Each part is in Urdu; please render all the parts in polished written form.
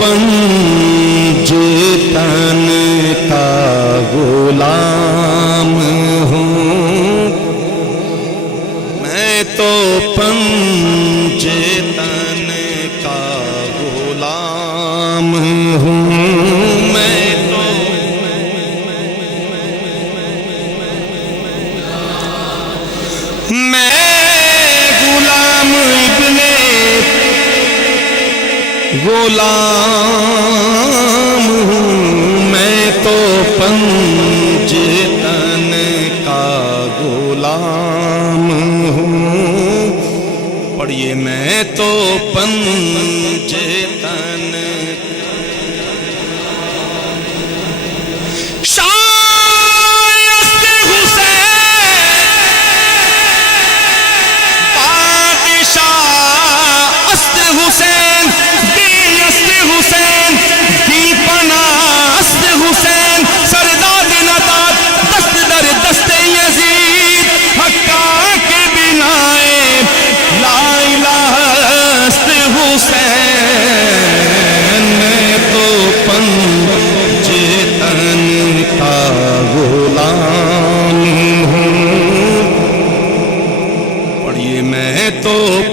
پنجتن کا غلام ہوں، میں تو پنجتن کا غلام ہوں، غلام ہوں، میں تو پنجتن کا غلام ہوں، پڑھیے میں تو پنجتن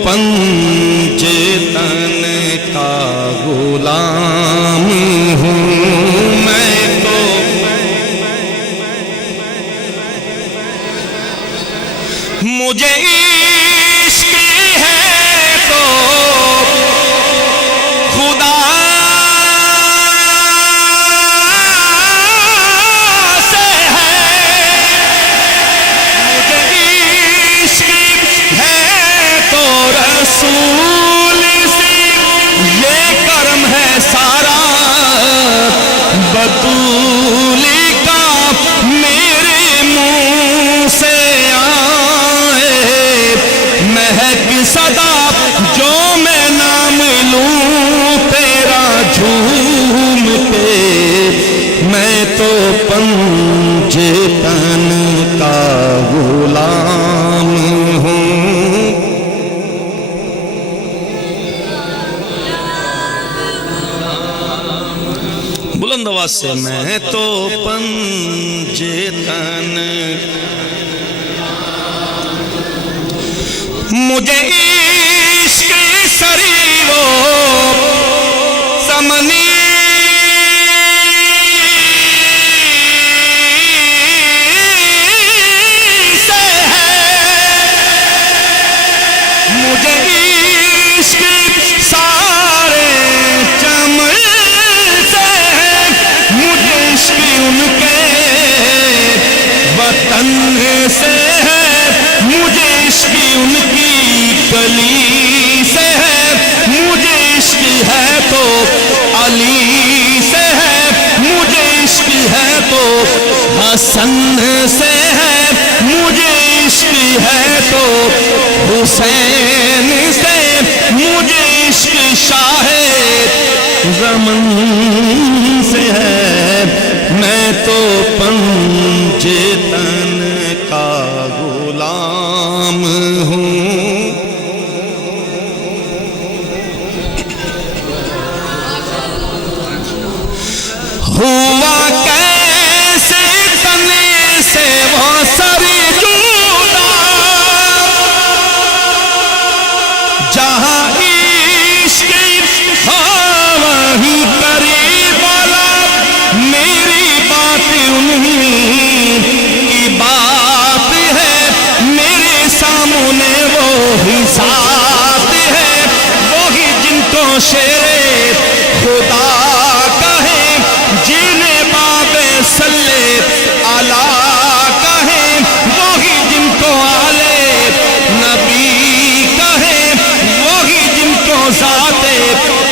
پنجتن کا غلام ہوں، میں تو مجھے عشق ہے تو خدا سے ہے، مجھے عشق ہے تو رسول سے، یہ کرم ہے سارا بطولی کا، میرے منہ سے آئے مہک صدا، جو میں نام لوں تیرا جھوم کے، میں تو پنجتن کا غلام ہوں، بلند آواز سے میں تو پنجتن، مجھے عشق سری وہ سمنی سے ہے، مجھے عشق سارے چمن سے ہے، مجھے عشق ان کے وطن سے ہے، مجھے عشق ان کی گلی سے ہے، مجھے عشق ہے تو علی سے ہے، مجھے عشق ہے تو حسن سے ہے، مجھے عشق ہے تو حسین سے، مجھے عشق شاہ زمن سے ہے، میں تو پنجتن کا غلام ہوں، ہوا کیسے تنے سے وہ سر جودا، جہاں عشق ہو وہیں قریب والا، میری بات انہیں کی بات ہے، میرے سامنے وہی ذات ہے، وہی جن کو شیر خدا کہیں، جنہیں باب صلی اللہ کہیں، وہی جن کو آلے نبی کہیں، وہی جن کو ذات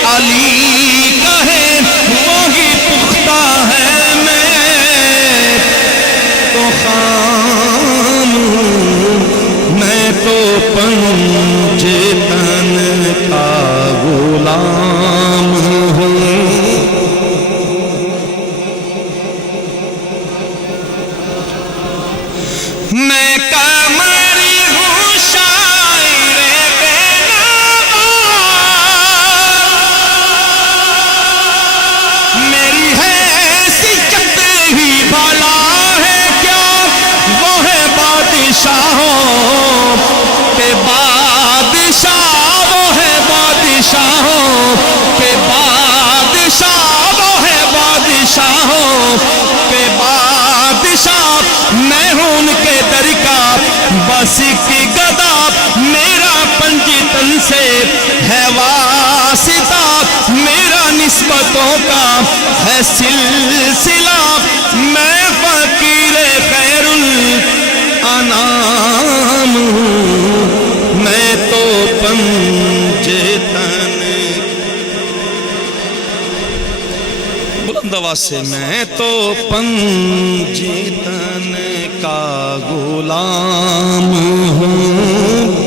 علی کہیں، وہی پختہ ہے، میں تو خام ہوں، میں تو پنجتن کا غلام باتوں کا ہے سلسلہ، میں فقیر خیر الانام ہوں، میں تو پنجتن بلند آواز سے، میں تو پنجتن کا غلام ہوں،